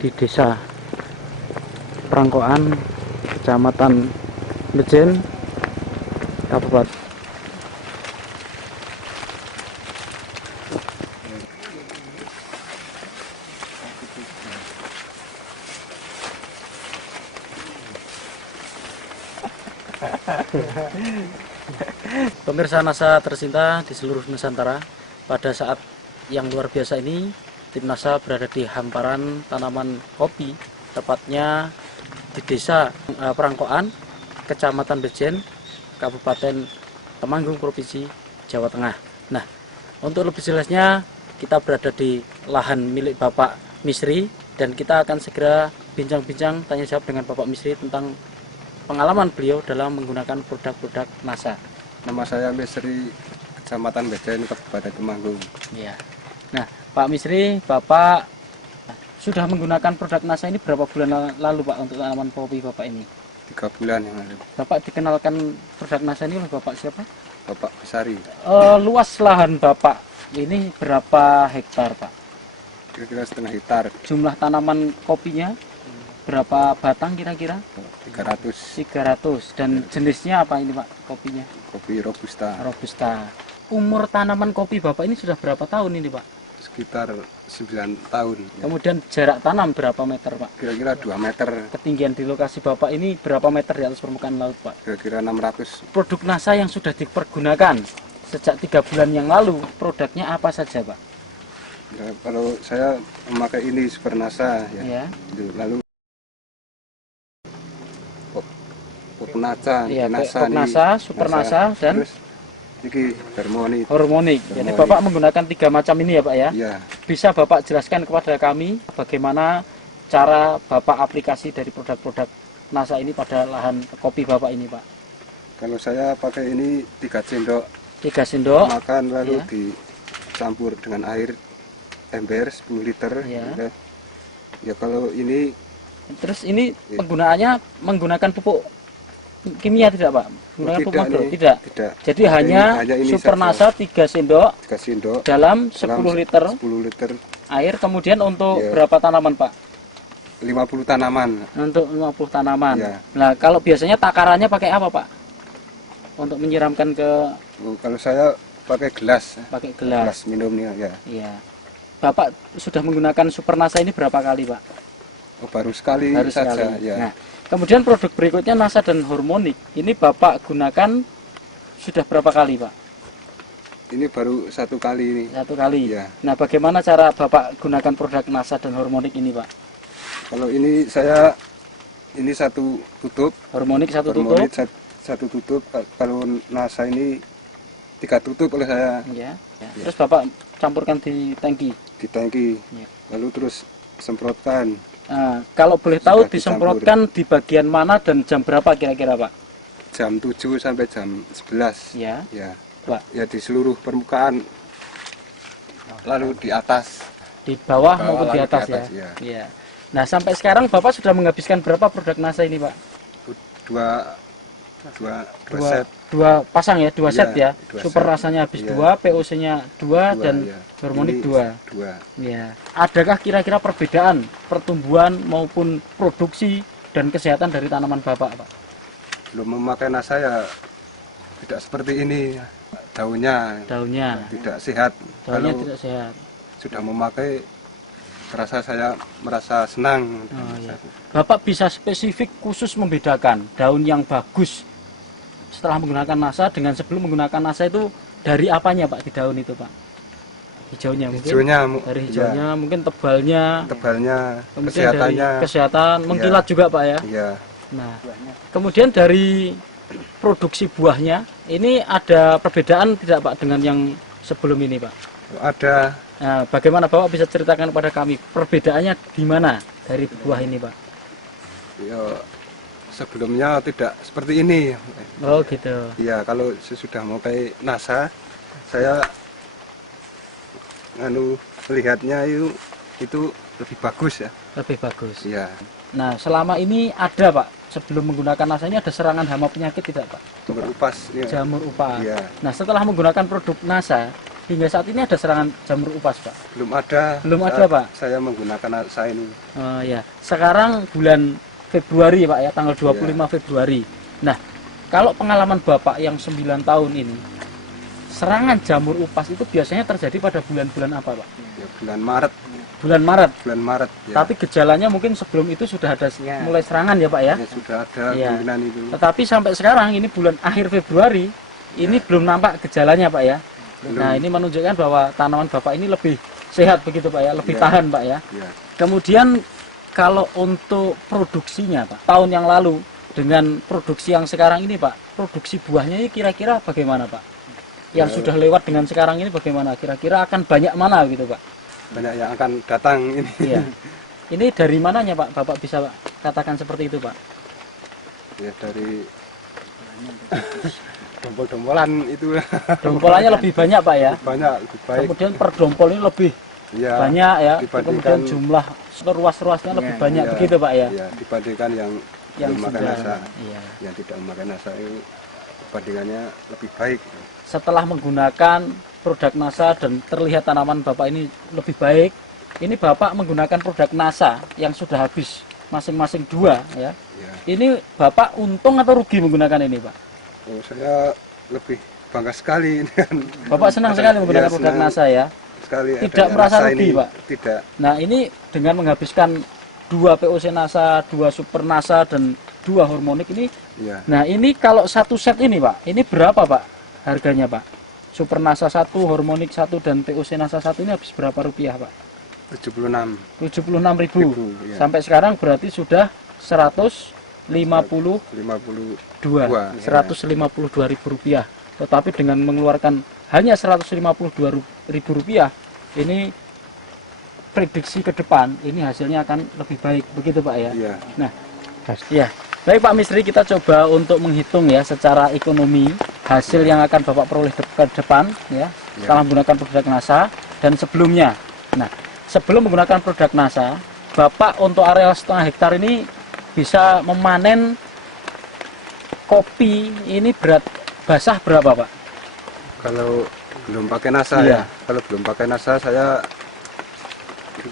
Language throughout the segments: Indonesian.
di Desa Prangkoan, Kecamatan Mejen, Kabupaten. Pemirsa NASA tercinta di seluruh Nusantara, pada saat yang luar biasa ini, tim NASA berada di hamparan tanaman kopi, tepatnya di Desa Prangkoan, Kecamatan Bejen, Kabupaten Temanggung, Provinsi Jawa Tengah. Nah, untuk lebih jelasnya, kita berada di lahan milik Bapak Misri, dan kita akan segera bincang-bincang tanya jawab dengan Bapak Misri tentang pengalaman beliau dalam menggunakan produk-produk NASA. Nama saya Misri, Kecamatan Bejen, Kabupaten Temanggung. Ya. Nah, Pak Misri, Bapak sudah menggunakan produk NASA ini berapa bulan lalu, Pak, untuk tanaman kopi Bapak ini? 3 bulan yang lalu. Bapak dikenalkan produk NASA ini oleh Bapak siapa? Bapak Besari. Luas lahan Bapak ini berapa hektar, Pak? Kira-kira setengah hektar. Jumlah tanaman kopinya berapa batang kira-kira? 300. 300. Dan jenisnya apa ini, Pak, kopinya? Kopi Robusta. Robusta. Umur tanaman kopi Bapak ini sudah berapa tahun ini, Pak? Sekitar 9 tahun. Ya. Kemudian jarak tanam berapa meter, Pak? Kira-kira 2 meter. Ketinggian di lokasi Bapak ini berapa meter di atas permukaan laut, Pak? Kira-kira 600. Produk NASA yang sudah dipergunakan sejak 3 bulan yang lalu, produknya apa saja, Pak? Ya, kalau saya memakai ini Super NASA, ya. Ya. Lalu Pop NASA, Iya, NASA, Pop NASA, Super NASA, dan terus ini Hormonik. Jadi Bapak menggunakan 3 macam ini ya, Pak ya? Iya. Bisa Bapak jelaskan kepada kami bagaimana cara Bapak aplikasi dari produk-produk NASA ini pada lahan kopi Bapak ini, Pak? Kalau saya pakai ini 3 sendok 3 sendok makan, lalu ya. dicampur dengan air ember 10 liter. Ya. Ya, kalau ini Terus ini ya. Penggunaannya menggunakan pupuk kimia tidak, Pak? Menggunakan pupuk makro? Tidak. Jadi hanya ini Super saja. NASA 3 sendok 3 sendok dalam 10 liter 10 liter air. Kemudian untuk Ya. berapa tanaman, Pak? 50 tanaman. Untuk 50 tanaman. Ya. Nah, kalau biasanya takarannya pakai apa, Pak? Untuk menyiramkan ke Kalau saya pakai gelas gelas. minumnya, ya. Iya. Bapak sudah menggunakan Super NASA ini berapa kali, Pak? Baru sekali Baru saja, sekali. ya. Nah, kemudian produk berikutnya NASA dan Hormonik. Ini Bapak gunakan sudah berapa kali, Pak? Ini baru 1 kali ini. 1 kali. Ya. Nah, bagaimana cara Bapak gunakan produk NASA dan Hormonik ini, Pak? Kalau ini saya ini 1 tutup. Hormonik 1 tutup. Hormonik 1 tutup. Kalau NASA ini 3 tutup oleh saya. Ya. Terus Bapak campurkan di tangki. Di tangki. Ya. Lalu terus semprotkan. Nah, kalau boleh tahu Sudah disemprotkan di bagian mana dan jam berapa kira-kira, Pak? Jam 7 sampai jam 11. Ya. Ya. Pak. Ya, di seluruh permukaan. Lalu di atas. Di bawah Di bawah, maupun di lalu atas, di atas, ya. ya. Iya. Nah, sampai sekarang Bapak sudah menghabiskan berapa produk NASA ini, Pak? Dua set. 2 pasang ya, 2 set ya. 2 Super set. rasanya habis Iya. 2, POC-nya 2 dan Ya. Hormonik Ini 2. 2. Ya. Adakah kira-kira perbedaan pertumbuhan maupun produksi dan kesehatan dari tanaman Bapak, Pak? Belum memakai NASA ya tidak seperti ini. Daunnya tidak sehat. Daunnya Kalau tidak sehat. sudah memakai, saya merasa senang. Oh, iya. Bapak bisa spesifik khusus membedakan daun yang bagus setelah menggunakan NASA dengan sebelum menggunakan NASA itu dari apanya, Pak, di daun itu, Pak? Hijaunya mungkin? Dari hijaunya, ya, mungkin tebalnya, kemudian kesehatannya. dari kesehatan, mengkilat juga, Pak ya? Iya. Nah, kemudian dari produksi buahnya, ini ada perbedaan tidak, Pak, dengan yang sebelum ini, Pak? Ada. Nah, bagaimana Bapak bisa ceritakan kepada kami perbedaannya di mana dari buah ini, Pak? Ya, sebelumnya tidak seperti ini. Oh gitu. Iya, kalau sesudah memakai NASA, saya melihatnya itu lebih bagus ya. Lebih bagus. Iya. Nah, selama ini ada, Pak, sebelum menggunakan NASA ini ada serangan hama penyakit tidak, Pak? Jamur upas. Ya. Jamur upas. Iya. Nah, setelah menggunakan produk NASA, hingga saat ini ada serangan jamur upas, Pak? Belum ada. Belum ada, Pak? Saya menggunakan saya ini. Oh ya, sekarang bulan Februari Pak ya, tanggal 25 Februari. Nah, kalau pengalaman Bapak yang 9 tahun ini, serangan jamur upas itu biasanya terjadi pada bulan-bulan apa, Pak? Ya, bulan Maret. Bulan Maret. Bulan Maret. Ya. Tapi gejalanya mungkin sebelum itu sudah ada mulai serangan ya, Pak ya? Ya, sudah ada Ya. kemungkinan itu. Tetapi sampai sekarang ini bulan akhir Februari, ini belum nampak gejalanya, Pak ya? Belum. Nah, ini menunjukkan bahwa tanaman Bapak ini lebih sehat begitu, Pak ya? Lebih tahan, Pak ya? Ya. Kemudian kalau untuk produksinya, Pak, tahun yang lalu dengan produksi yang sekarang ini, Pak, produksi buahnya ini kira-kira bagaimana, Pak? Yang sudah lewat dengan sekarang ini bagaimana? Kira-kira akan banyak mana gitu, Pak? Banyak yang akan datang ini. Iya. Ini dari mananya, Pak? Bapak bisa katakan seperti itu, Pak? Ya dari dompol-dompolan itu. Dompolannya lebih banyak, Pak ya? Banyak, lebih baik. Kemudian per dompol ini lebih Ya, banyak ya. dibandingkan- Kemudian jumlah ruas-ruasnya lebih banyak ya, begitu, Pak ya? ya, dibandingkan yang memakai sudah, nasa. iya. Yang tidak memakai nasa itu perbandingannya lebih baik. Setelah menggunakan produk NASA dan terlihat tanaman Bapak ini lebih baik, ini Bapak menggunakan produk NASA yang sudah habis masing-masing 2 ya. Ya. Ini Bapak untung atau rugi menggunakan ini, Pak? Oh, saya lebih bangga sekali ini kan. Bapak senang sekali menggunakan Ya, produk senang NASA ya. Sekali Tidak adanya merasa nasa rugi, ini. Pak? Tidak. Nah, ini dengan menghabiskan 2 POC NASA, 2 Super NASA dan 2 hormonik ini. Ya. Nah, ini kalau satu set ini, Pak, ini berapa, Pak? Harganya, Pak? Super NASA 1, hormonik 1 dan POC NASA 1 ini habis berapa rupiah, Pak? 76. 76.000. Ya. Sampai sekarang berarti sudah 152 ribu rupiah. Tetapi dengan mengeluarkan hanya 152 ribu rupiah, ini prediksi ke depan ini hasilnya akan lebih baik, begitu Pak ya? Iya. Nah, ya. Baik Pak Misri, kita coba untuk menghitung ya secara ekonomi hasil yang akan Bapak peroleh ke depan ya, setelah menggunakan produk NASA dan sebelumnya. Nah, sebelum menggunakan produk NASA, Bapak untuk area 1,5 hektar ini bisa memanen kopi ini berat basah berapa, Pak? Kalau belum pakai nasa Iya. ya. Kalau belum pakai nasa saya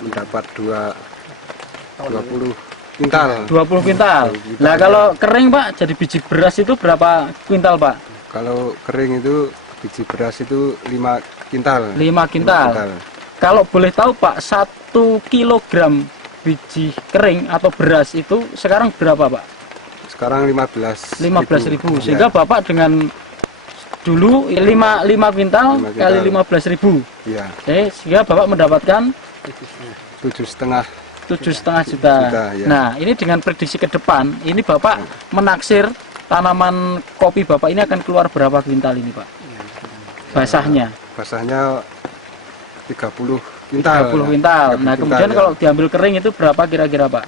mendapat 20 kuintal. 20 kuintal. Nah, kalau kering, Pak, jadi biji beras itu berapa kuintal, Pak? Kalau kering itu biji beras itu 5 kuintal. 5 kuintal. Kalau boleh tahu, Pak, 1 kilogram biji kering atau beras itu sekarang berapa, Pak? Sekarang 15.000. 15.000. Sehingga Bapak dengan dulu 5 kuintal 5 kali kuintal. 15.000. Iya. Sehingga Bapak mendapatkan 7,5 7,5 juta. Ya. Nah, ini dengan prediksi ke depan, ini Bapak menaksir tanaman kopi Bapak ini akan keluar berapa kuintal ini, Pak? Basahnya. Basahnya 30 kuintal. 30 kuintal. Nah, kemudian ya. kalau diambil kering itu berapa kira-kira, Pak?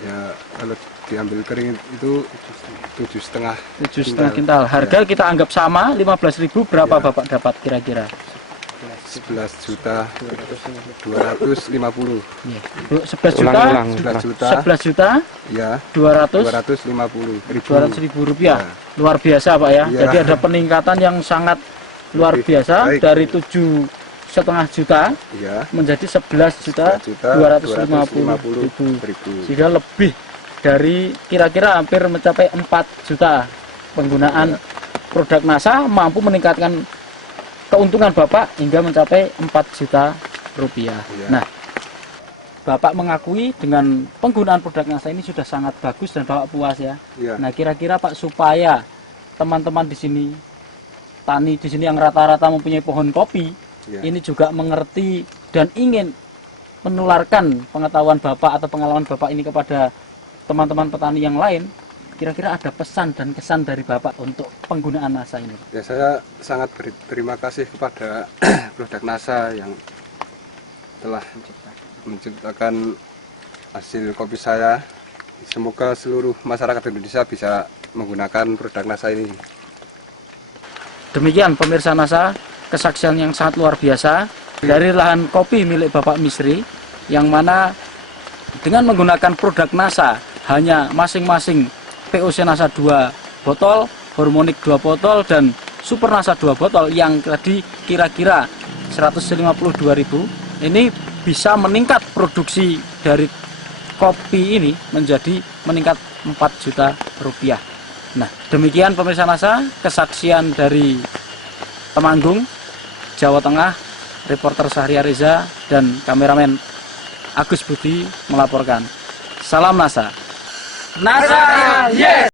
Ya, kalau diambil kering itu 7,5 7,5 kuintal. Harga kita anggap sama, 15.000, berapa Ya. Bapak dapat kira-kira? 11.250. Iya. 11 juta, 11 juta. 11 juta, Ya, 250 250.000. rupiah. Ya. Luar biasa, Pak ya. Iya. Jadi ada peningkatan yang sangat luar Lebih biasa baik. dari 7,5 juta Ya. menjadi 11 juta 250 ribu. Sehingga lebih dari kira-kira hampir mencapai 4 juta penggunaan produk NASA mampu meningkatkan keuntungan Bapak hingga mencapai 4 juta rupiah. Iya. Nah, Bapak mengakui dengan penggunaan produk NASA ini sudah sangat bagus dan Bapak puas ya. Ya. Nah, kira-kira Pak, supaya teman-teman di sini, tani di sini yang rata-rata mempunyai pohon kopi, Ya. ini juga mengerti dan ingin menularkan pengetahuan Bapak atau pengalaman Bapak ini kepada teman-teman petani yang lain, kira-kira ada pesan dan kesan dari Bapak untuk penggunaan NASA ini? Ya, saya sangat berterima kasih kepada produk NASA yang telah menciptakan hasil kopi saya. Semoga seluruh masyarakat Indonesia bisa menggunakan produk NASA ini. Demikian pemirsa NASA, kesaksian yang sangat luar biasa dari lahan kopi milik Bapak Misri, yang mana dengan menggunakan produk NASA hanya masing-masing POC NASA 2 botol, hormonik 2 botol, dan Super NASA 2 botol yang tadi kira-kira 152.000, ini bisa meningkat produksi dari kopi ini menjadi meningkat 4 juta rupiah. Nah, demikian pemirsa NASA, kesaksian dari Temanggung, Jawa Tengah, reporter Sahria Reza dan kameramen Agus Budi melaporkan. Salam NASA. NASA, yes!